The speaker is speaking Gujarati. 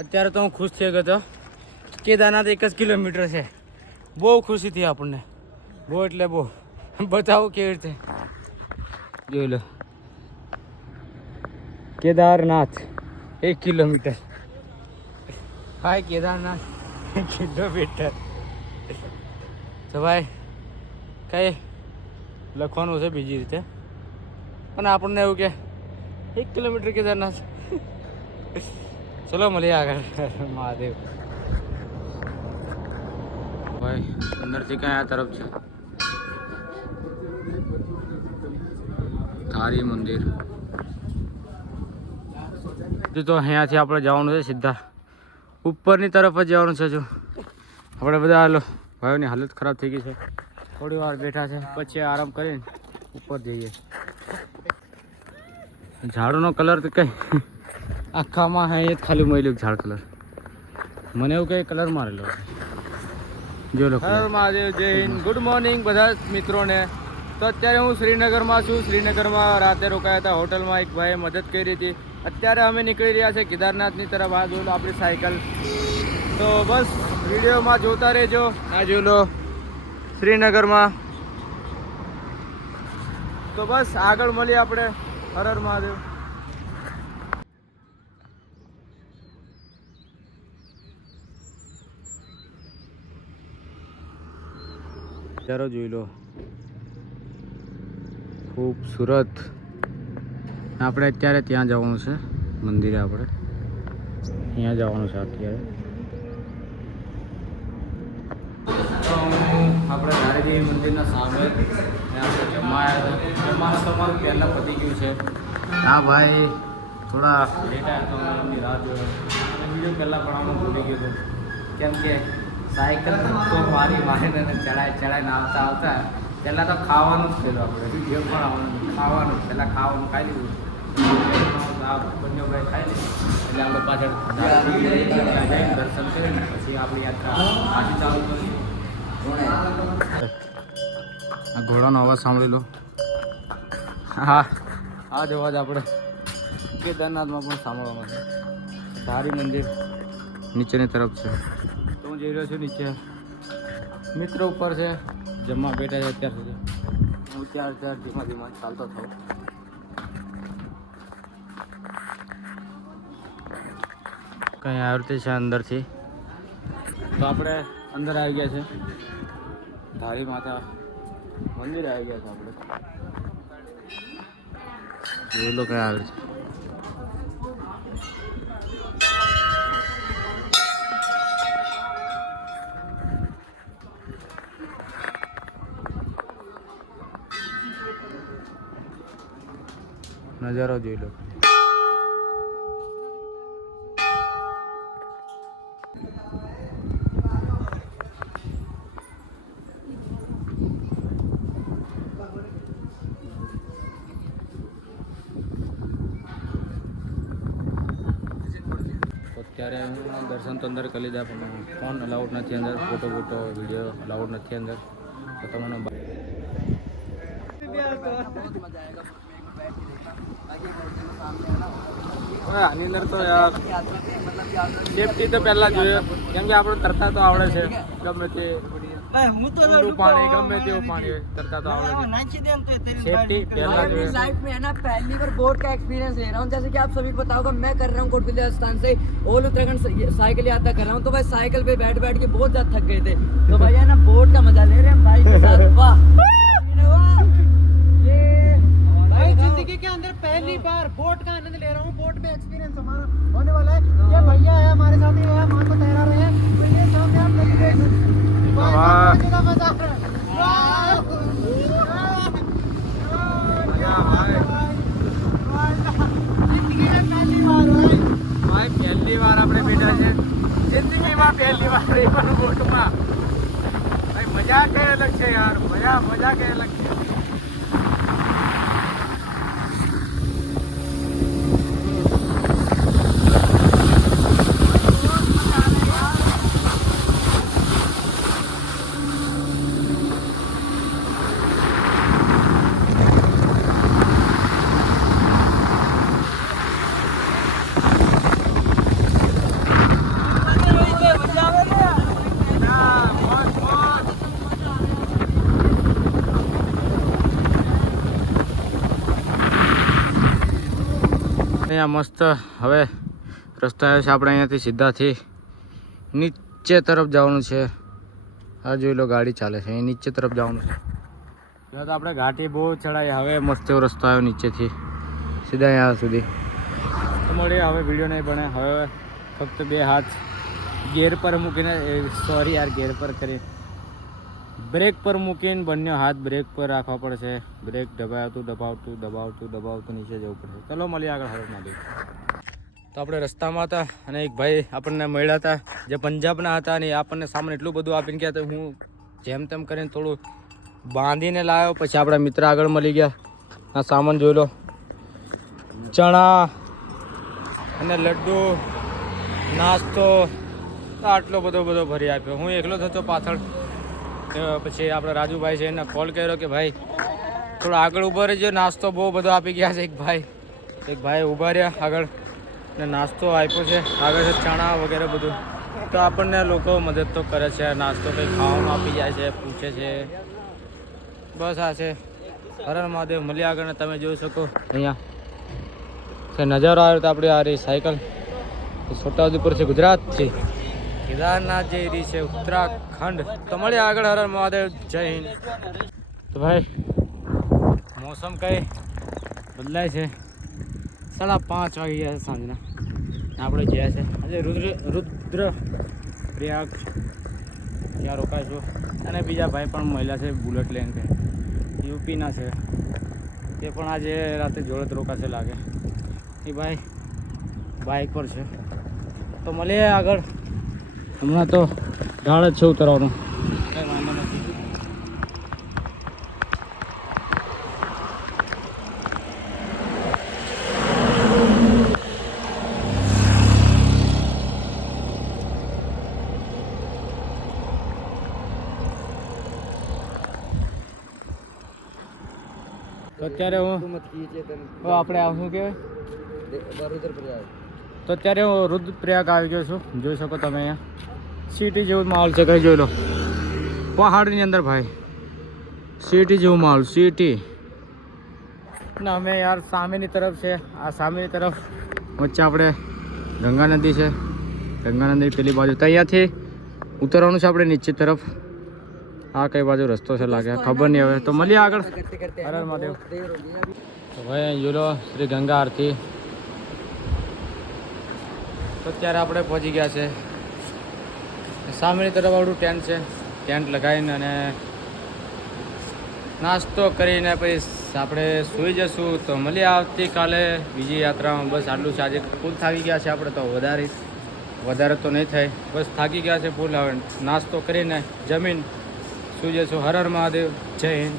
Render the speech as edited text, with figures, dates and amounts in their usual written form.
અત્યારે તો હું ખુશ થઈ ગયો હતો. કેદારનાથ 1 જ કિલોમીટર છે. બહુ ખુશી થઈ આપણને, બહુ એટલે બહુ. બતાવો કેવી રીતે જોઈ લો. કેદારનાથ 1 કિલોમીટર. ભાઈ કેદારનાથ 1 કિલોમીટર તો ભાઈ કઈ લખવાનું છે બીજી રીતે, પણ આપણને એવું કે 1 કિલોમીટર કેદારનાથ. ચલો મળીએ આગળ. મહાદેવ ભાઈ અંદરથી કઈ આ તરફ છે ધારી મંદિર. તો અહીંયાથી આપણે જવાનું છે સીધા ઉપરની તરફ જ જવાનું છે. જો આપણે બધા હાલો ભાઈઓની હાલત ખરાબ થઈ ગઈ છે, થોડી વાર બેઠા છે, પછી આરામ કરીને ઉપર જઈએ. ઝાડનો કલર તો કઈ આખામાં અહીંયા જ ખાલી મળ્યું ઝાડ કલર. મને એવું કઈ કલર મારેલો જો લો. હર મહાદેવ, જય હિન્દ, ગુડ મોર્નિંગ બધા મિત્રોને. તો અત્યારે હું શ્રીનગરમાં છું. શ્રીનગરમાં રાતે રોકાયા હતા હોટલમાં, એક ભાઈએ મદદ કરી હતી. અત્યારે અમે નીકળી રહ્યા છે કેદારનાથની તરફ. આ જોઈ લો આપણી સાયકલ. તો બસ વિડીયોમાં જોતા રહેજો. આ જોઈ લો શ્રીનગરમાં. તો બસ આગળ મળીએ આપણે. હર હર મહાદેવ. ચાલો જોઈ લો ખૂબસૂરત. આપણે અત્યારે ત્યાં જવાનું છે મંદિરે. આપણે અહીંયા જવાનું છે અત્યારે. આપણે ધારીદેવી મંદિરના સામે આપણે જમાયા હતા. જમવાનું તો અમારું પહેલાં પતી ગયું છે. હા ભાઈ થોડા લેટ આવ્યા તો એમની રાહ જોયો. અને બીજું પહેલાં પણ આમાં ભૂલી ગયો હતો, કેમ કે સાયકલ તો મારીને ચડાઈને આવતા પહેલાં તો ખાવાનું જ પેલું આપણે જે પણ આવવાનું ખાવાનું પહેલાં ખાવાનું ખાઈ લીધું. બંને ભાઈ ખાઈ લીધું એટલે આપણે પાછળ જઈને દર્શન કરીને પછી આપણી યાત્રા પાછી ચાલુ કરીશું. આ ઘોડાનો અવાજ સાંભળી લો. હા આ જ અવાજ આપણે કેદારનાથમાં પણ સાંભળવામાં છે. ધારી મંદિર નીચેની તરફ છે. તો હું જઈ રહ્યો છું નીચે. મિત્રો ઉપર છે, જમવા બેઠા છે અત્યાર સુધી. હું ત્યાર ધીમા ધીમા ચાલતો થાઉં. કંઈ આરતી છે અંદરથી. તો આપણે અંદર આવી ગયા છે. ધારી માતા મંદિર આવી ગયા છે આપણે. જોઈ લો કઈ આવે છે. નજારો જોઈ લો. અત્યારે હું દર્શન તો અંદર કરી લીધા, પણ ફોન અલાઉડ નથી અંદર, ફોટો વિડીયો અલાઉડ નથી અંદર. તો તમને આની અંદર તો યાર સેફટી તો પહેલા જોઈએ, કેમ કે આપણે તરતા તો આવડે છે. ગમે તે पानी गमे ते पानी तरता तो आवड़े सेफ्टी पहला जो लाइफ में है ना, पहली बार बोट का एक्सपीरियंस ले रहा हूँ. जैसे कि आप सभी को पता होगा, मैं कर रहा हूँ कोटबिल्ला स्थान से ओल उत्तराखंड साइकिल यात्रा कर रहा हूँ. तो भाई साइकिल पे बैठ के बहुत ज्यादा थक गए थे. तो भाई है ना बोट का मजा ले रहे हैं भाई के साथ. वाह ये भाई जिंदगी के अंदर पहली बार बोट का आनंद ले रहा हूँ. बोट में एक्सपीरियंस हमारा होने वाला है. ये भैया है हमारे साथ ही है, मां को तैरा रहे हैं. तो ये सामने आप देख रहे हैं. પહેલી વાર આપણે બેઠા છે જિંદગીમાં, પહેલી વાર બોટમાં. ભાઈ મજા કઈ અલગ છે યાર, મજા કઈ અલગ છે. અહીંયા મસ્ત હવે રસ્તો આવ્યો છે આપણે અહીંયાથી સીધાથી નીચે તરફ જવાનું છે. આ જોઈ લો ગાડી ચાલે છે અહીં નીચે તરફ જવાનું છે. તો આપણે ઘાટી બહુ ચડાવી હવે મસ્ત એવો રસ્તો આવ્યો નીચેથી સીધા અહીંયા સુધી. તો મળીએ હવે વિડીયો નહીં બને હવે ફક્ત 2 હાથ ગેર પર મૂકીને સોરી યાર ગેર પર કરી બ્રેક પર મૂકીને બંને હાથ બ્રેક પર રાખવા પડશે. બ્રેક દબાવતું નીચે જવું પડશે. ચલો મળીએ આગળ હવે માં. તો આપણે રસ્તામાં હતા અને એક ભાઈ આપણને મળ્યા હતા જે પંજાબના હતા અને આપણને સામાન એટલું બધું આપીને ગયા તો હું જેમ તેમ કરીને થોડું બાંધીને લાવ્યો. પછી આપણા મિત્ર આગળ મળી ગયા. આ સામાન જોઈ લો, ચણા અને લડ્ડુ નાસ્તો આટલો બધો ભરી આપ્યો. હું એકલો થતો પાછળ. પછી આપણા રાજુભાઈ છે એને કોલ કર્યો કે ભાઈ થોડો આગળ ઊભા રહેજો, નાસ્તો બહુ બધો આપી ગયા છે. એક ભાઈ ઊભા રહ્યા આગળ ને નાસ્તો આપ્યો છે આગળ છે ચણા વગેરે બધું. તો આપણને લોકો મદદ તો કરે છે, નાસ્તો કંઈ ખાવાનું આપી જાય છે, પૂછે છે. બસ આ છે હર હર મહાદેવ. મળ્યા આગળ ને તમે જોઈ શકો અહીંયા નજારો આવ્યો તો આપણે આ રહી સાયકલ છોટાઉદેપુરથી ગુજરાતથી કેદારનાથ જઈ રહી છે ઉત્તરાખંડ. તો મળ્યા આગળ. હર હર મહાદેવ, જય હિન્દ. તો ભાઈ મોસમ કંઈ બદલાય છે. 5:30 વાગી ગયા છે સાંજના. આપણે ગયા છે આજે રુદ્રપ્રયાગ ત્યાં રોકાઈશું. અને બીજા ભાઈ પણ મહિલા છે બુલેટ લઈને કે યુપીના છે તે પણ આજે રાતે જોડે જ રોકાશે લાગે. એ ભાઈ બાઇક પર છે. તો મળીએ આગળ. હમણાં તો ઢાળ જ છે ઉતરવાનું, કંઈ વાંધો નથી. તો અત્યારે આપણે શું કહેવાય તો અત્યારે હું રુદ્રપ્રયાગ આવી ગયો છું. જોઈ શકો તમે અહીંયા સિટી જેવો માહોલ છે. કંઈ જોઈ લો પહાડની અંદર ભાઈ સિટી જેવો માહોલ સિટી. ને અમે યાર સામેની તરફ છે. આ સામેની તરફ વચ્ચે આપણે ગંગા નદી છે. ગંગા નદી પેલી બાજુ તો અહીંયાથી ઉતરવાનું છે આપણે નીચે તરફ. આ કઈ બાજુ રસ્તો છે લાગે ખબર નહીં હવે. તો મળીએ આગળ. હર હર મહાદેવ. તો ભાઈ જોઈ લો શ્રી ગંગા આરતી. તો અત્યારે આપણે પહોંચી ગયા છે. સામેની તરફ આપણું ટેન્ટ છે. ટેન્ટ લગાવીને અને નાસ્તો કરીને પછી આપણે સૂઈ જશું. તો મળીએ આવતીકાલે બીજી યાત્રામાં. બસ આટલું છે. આજે ફૂલ થાકી ગયા છે આપણે તો વધારે તો નહીં થાય. બસ થાકી ગયા છે ફૂલ. હવે નાસ્તો કરીને જમીન સૂઈ જશું. હર હર મહાદેવ, જય હિન્દ.